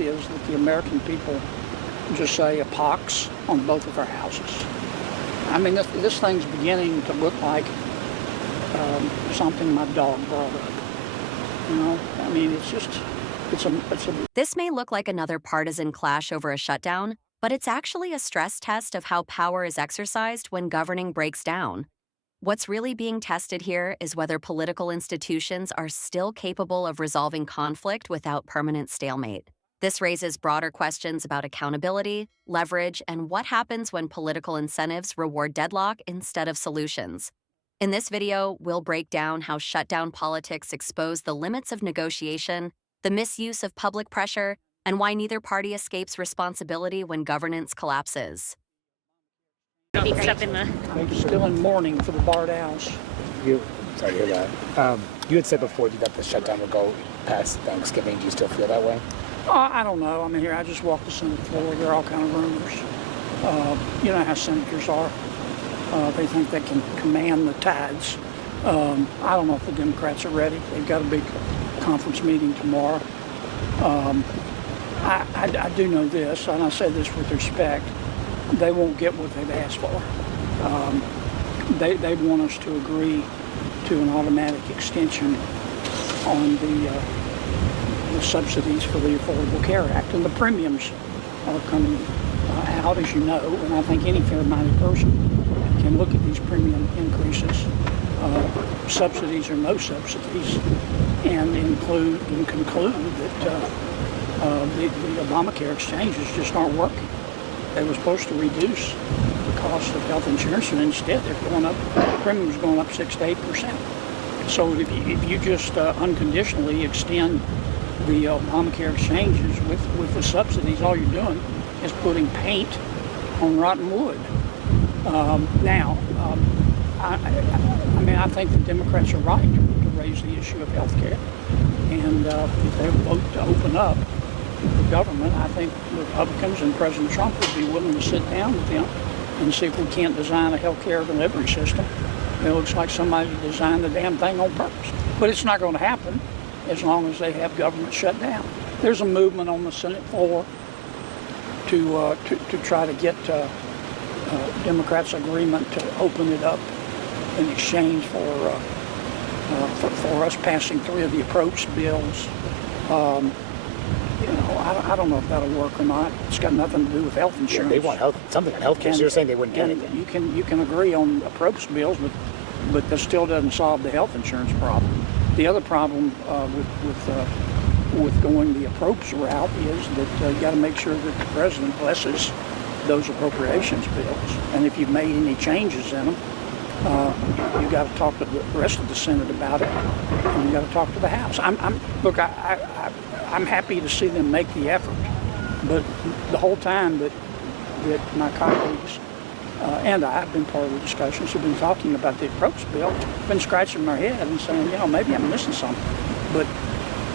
is that the American people just say a pox on both of our houses. I mean, this thing's beginning to look like something my dog brought up. You know, I mean, it's a. This may look like another partisan clash over a shutdown, but it's actually a stress test of how power is exercised when governing breaks down. What's really being tested here is whether political institutions are still capable of resolving conflict without permanent stalemate. This raises broader questions about accountability, leverage, and what happens when political incentives reward deadlock instead of solutions. In this video, we'll break down how shutdown politics expose the limits of negotiation, the misuse of public pressure, and why neither party escapes responsibility when governance collapses. Still in mourning for the barred house. Sorry to hear that. You had said before that the shutdown would go past Thanksgiving. Do you still feel that way? I don't know. I mean, here, I just walked the Senate floor. There are all kind of rumors. You know how senators are. They think they can command the tides. I don't know if the Democrats are ready. They've got a big conference meeting tomorrow. I do know this, and I say this with respect. They won't get what they've asked for. They want us to agree to an automatic extension on the subsidies for the Affordable Care Act, and the premiums are coming out, as you know, and I think any fair-minded person can look at these premium increases, subsidies or no subsidies, and conclude that the Obamacare exchanges just aren't working. They were supposed to reduce the cost of health insurance, and instead they're going up, the premiums going up 6 to 8%. So if you just unconditionally extend the Obamacare exchanges with the subsidies, all you're doing is putting paint on rotten wood. I think the Democrats are right to raise the issue of health care. And if they vote to open up the government, I think Republicans and President Trump would be willing to sit down with them and see if we can't design a health care delivery system. It looks like somebody designed the damn thing on purpose. But it's not going to happen as long as they have government shut down. There's a movement on the Senate floor to try to get Democrats' agreement to open it up in exchange for us passing 3 of the approach bills. I don't know if that'll work or not. It's got nothing to do with health insurance. Yeah, they want something on health care. So you're saying they wouldn't get it? You can agree on approach bills, but that still doesn't solve the health insurance problem. The other problem with going the approach route is that you got to make sure that the president blesses those appropriations bills, and if you've made any changes in them, you got to talk to the rest of the Senate about it, and you got to talk to the House. I'm happy to see them make the effort, but the whole time that my colleagues and I have been part of the discussions, have been talking about the approach bill, been scratching my head and saying, maybe I'm missing something, but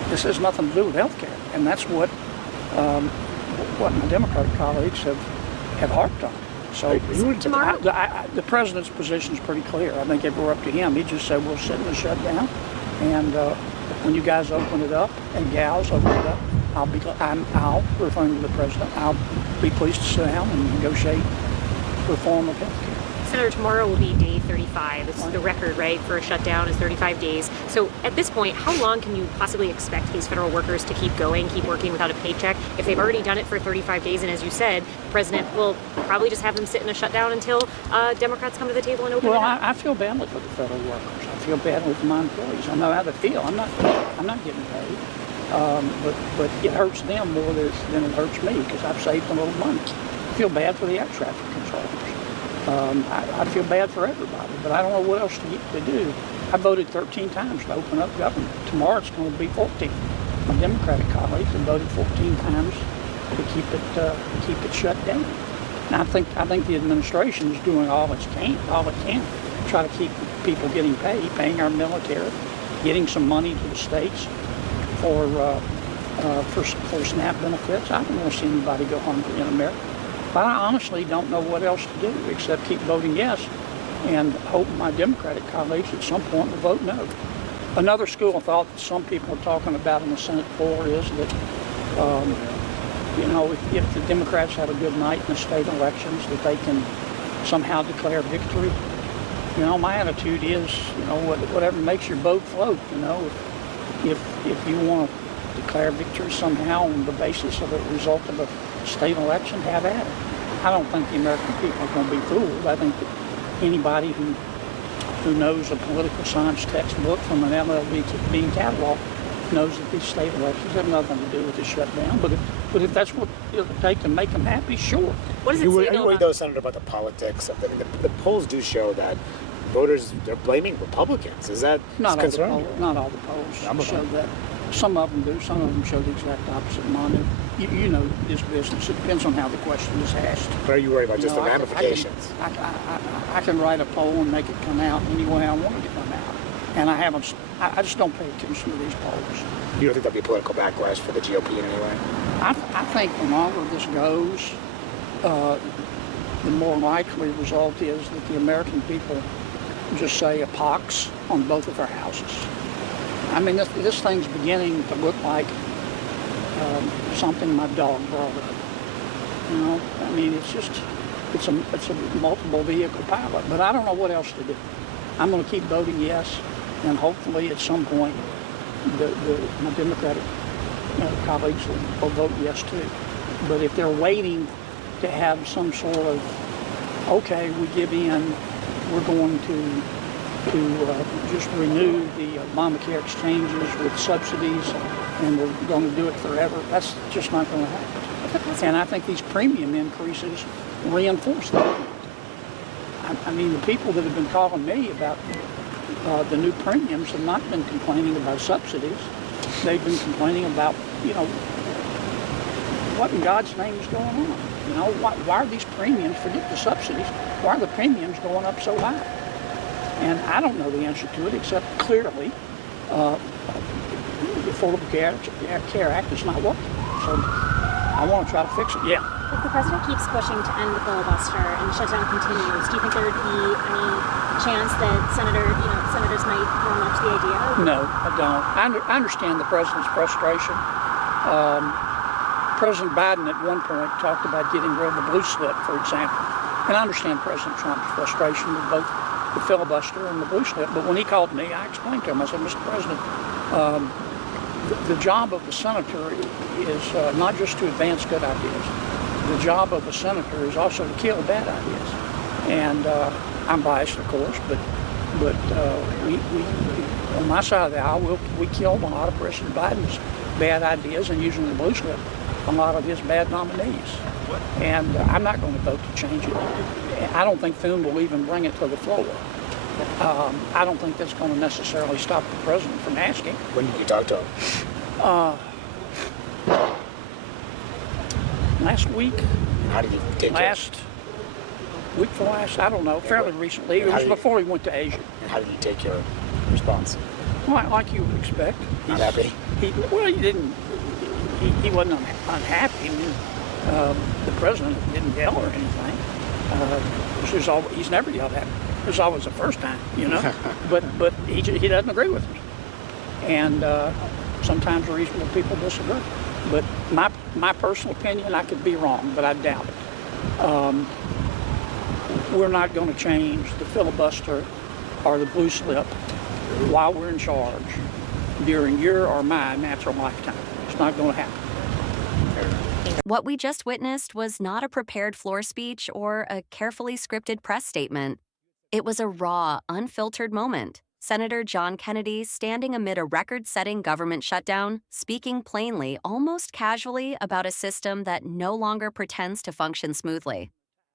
this has nothing to do with health care, and that's what my Democratic colleagues have harped on. So the president's position is pretty clear. I think if it were up to him, he just said we'll sit in the shutdown, and when you guys open it up and gals open it up, I'll referring to the president, I'll be pleased to sit down and negotiate reform of health care. Senator, tomorrow will be day 35. This is the record, right, for a shutdown is 35 days. So at this point, how long can you possibly expect these federal workers to keep going, keep working without a paycheck? If they've already done it for 35 days, and as you said, the president will probably just have them sit in a shutdown until Democrats come to the table and open it up. Well, I feel badly for the federal workers. I feel badly for my employees. I know how they feel. I'm not getting paid. But it hurts them more than it hurts me because I've saved a little money. I feel bad for the air traffic controllers. I feel bad for everybody, but I don't know what else to do. I voted 13 times to open up government. Tomorrow it's going to be 14. My Democratic colleagues have voted 14 times to keep it shut down. And I think the administration is doing all it can to try to keep people getting paid, paying our military, getting some money to the states for SNAP benefits. I don't want to see anybody go hungry in America. But I honestly don't know what else to do except keep voting yes and hope my Democratic colleagues at some point will vote no. Another school of thought that some people are talking about in the Senate floor is that you know, if the Democrats have a good night in the state elections, that they can somehow declare victory. You know, my attitude is, you know, whatever makes your boat float. You know, if you want to declare victory somehow on the basis of a result of a state election, have at it. I don't think the American people are going to be fooled. I think that anybody who knows a political science textbook from an LLB being catalog knows that these state elections have nothing to do with the shutdown. But if that's what it'll take to make them happy, sure. What does it Are say you though worried, about- though, Senator, about the politics of the polls do show that voters, they're blaming Republicans. Is that concerning? Not all the polls I'm show okay. that. Some of them do. Some of them show the exact opposite. Manu, you know this business. It depends on how the question is asked. Or are you worried about You just know, the ramifications? I can write a poll and make it come out any way I want it to come out. And I just don't pay attention to these polls. You don't think there'll be a political backlash for the GOP in any way? I think the longer this goes, the more likely result is that the American people just say a pox on both of our houses. I mean, this thing's beginning to look like something my dog brought up. You know, I mean, it's a multiple vehicle pilot, but I don't know what else to do. I'm going to keep voting yes, and hopefully at some point my Democratic colleagues will vote yes too. But if they're waiting to have some sort of, okay, we give in, we're going to just renew the Obamacare exchanges with subsidies, and we're going to do it forever, that's just not going to happen. And I think these premium increases reinforce that point. I mean, the people that have been calling me about the new premiums have not been complaining about subsidies. They've been complaining about, you know, what in God's name is going on? You know, why are these premiums, forget the subsidies, why are the premiums going up so high? And I don't know the answer to it, except clearly the Affordable Care Act is not working. So I want to try to fix it, yeah. If the president keeps pushing to end the filibuster and shutdown continues, do you think there would be any chance that senators might warm up to the idea? No, I don't. I understand the president's frustration. President Biden at one point talked about getting rid of the blue slip, for example. And I understand President Trump's frustration with both the filibuster and the blue slip. But when he called me, I explained to him, I said, Mr. President, the job of the senator is not just to advance good ideas. The job of the senator is also to kill bad ideas. And I'm biased, of course, but we on my side of the aisle, we killed a lot of President Biden's bad ideas, and using the blue slip, a lot of his bad nominees. And I'm not going to vote to change it. I don't think Thune will even bring it to the floor. I don't think that's going to necessarily stop the president from asking. When did you talk to him? Last week, How did you take week for last, I don't know, fairly recently. It was before he went to Asia. And how did you take your response? Well, like you would expect. Not happy? He wasn't unhappy. I mean, the president didn't yell or anything. He's never yelled at me. There's always a first time, you know. but he doesn't agree with me. And sometimes reasonable people disagree. But my personal opinion, I could be wrong, but I doubt it. We're not going to change the filibuster or the blue slip while we're in charge during your or my natural lifetime. It's not going to happen. What we just witnessed was not a prepared floor speech or a carefully scripted press statement. It was a raw, unfiltered moment. Senator John Kennedy standing amid a record-setting government shutdown, speaking plainly, almost casually, about a system that no longer pretends to function smoothly.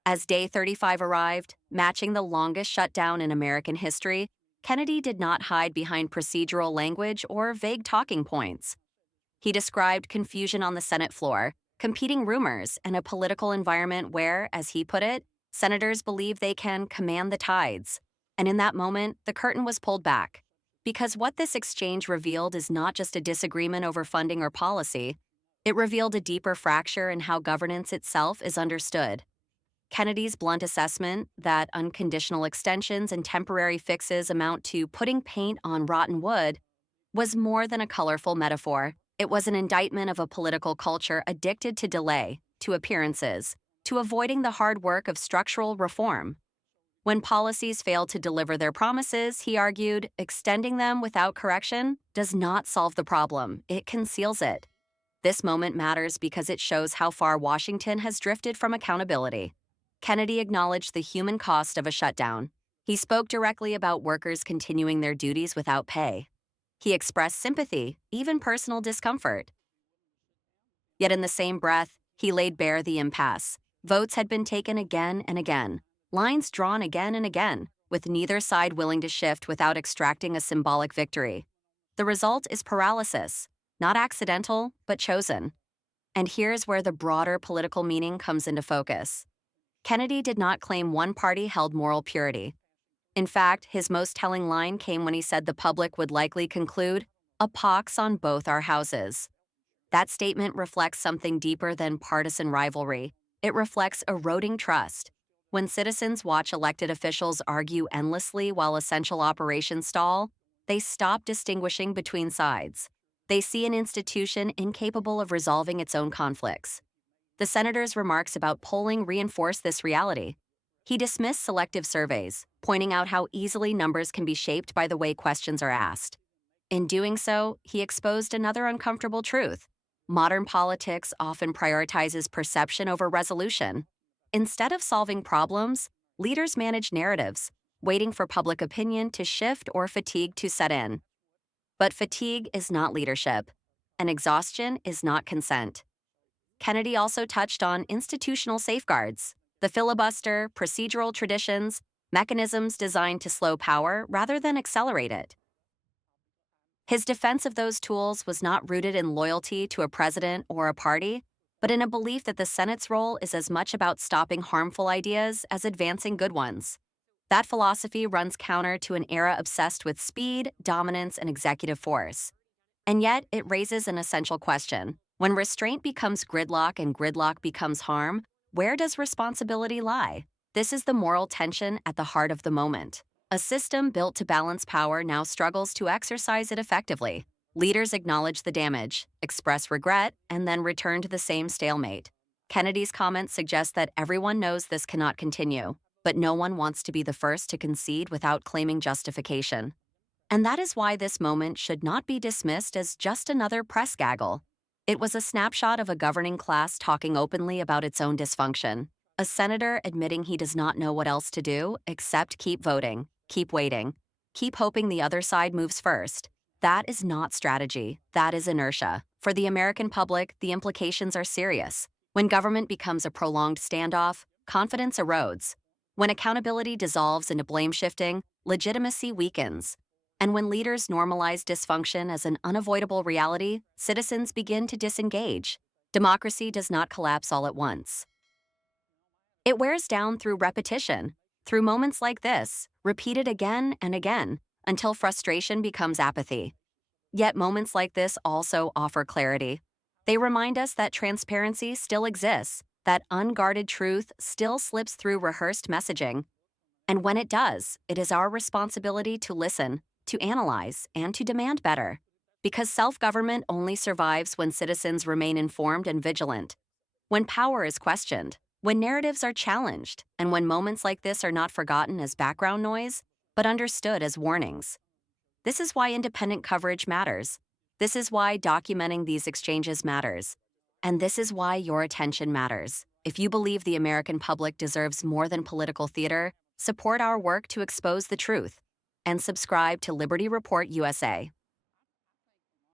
As day 35 arrived, matching the longest shutdown in American history, Kennedy did not hide behind procedural language or vague talking points. He described confusion on the Senate floor, competing rumors, and a political environment where, as he put it, senators believe they can command the tides. And in that moment, the curtain was pulled back. Because what this exchange revealed is not just a disagreement over funding or policy, it revealed a deeper fracture in how governance itself is understood. Kennedy's blunt assessment that unconditional extensions and temporary fixes amount to putting paint on rotten wood was more than a colorful metaphor. It was an indictment of a political culture addicted to delay, to appearances, to avoiding the hard work of structural reform. When policies failed to deliver their promises, he argued, extending them without correction does not solve the problem, it conceals it. This moment matters because it shows how far Washington has drifted from accountability. Kennedy acknowledged the human cost of a shutdown. He spoke directly about workers continuing their duties without pay. He expressed sympathy, even personal discomfort. Yet in the same breath, he laid bare the impasse. Votes had been taken again and again, lines drawn again and again, with neither side willing to shift without extracting a symbolic victory. The result is paralysis, not accidental, but chosen. And here's where the broader political meaning comes into focus. Kennedy did not claim one party held moral purity. In fact, his most telling line came when he said the public would likely conclude, "A pox on both our houses." That statement reflects something deeper than partisan rivalry. It reflects eroding trust. When citizens watch elected officials argue endlessly while essential operations stall, they stop distinguishing between sides. They see an institution incapable of resolving its own conflicts. The senator's remarks about polling reinforce this reality. He dismissed selective surveys, pointing out how easily numbers can be shaped by the way questions are asked. In doing so, he exposed another uncomfortable truth. Modern politics often prioritizes perception over resolution. Instead of solving problems, leaders manage narratives, waiting for public opinion to shift or fatigue to set in. But fatigue is not leadership, and exhaustion is not consent. Kennedy also touched on institutional safeguards, the filibuster, procedural traditions, mechanisms designed to slow power rather than accelerate it. His defense of those tools was not rooted in loyalty to a president or a party, but in a belief that the Senate's role is as much about stopping harmful ideas as advancing good ones. That philosophy runs counter to an era obsessed with speed, dominance, and executive force. And yet, it raises an essential question. When restraint becomes gridlock and gridlock becomes harm, where does responsibility lie? This is the moral tension at the heart of the moment. A system built to balance power now struggles to exercise it effectively. Leaders acknowledge the damage, express regret, and then return to the same stalemate. Kennedy's comments suggest that everyone knows this cannot continue, but no one wants to be the first to concede without claiming justification. And that is why this moment should not be dismissed as just another press gaggle. It was a snapshot of a governing class talking openly about its own dysfunction. A senator admitting he does not know what else to do except keep voting, keep waiting, keep hoping the other side moves first. That is not strategy. That is inertia. For the American public, the implications are serious. When government becomes a prolonged standoff, confidence erodes. When accountability dissolves into blame shifting, legitimacy weakens. And when leaders normalize dysfunction as an unavoidable reality, citizens begin to disengage. Democracy does not collapse all at once. It wears down through repetition, through moments like this, repeated again and again, until frustration becomes apathy. Yet moments like this also offer clarity. They remind us that transparency still exists, that unguarded truth still slips through rehearsed messaging. And when it does, it is our responsibility to listen, to analyze, and to demand better. Because self-government only survives when citizens remain informed and vigilant. When power is questioned, when narratives are challenged, and when moments like this are not forgotten as background noise, but understood as warnings. This is why independent coverage matters. This is why documenting these exchanges matters. And this is why your attention matters. If you believe the American public deserves more than political theater, support our work to expose the truth. And subscribe to Liberty Report USA.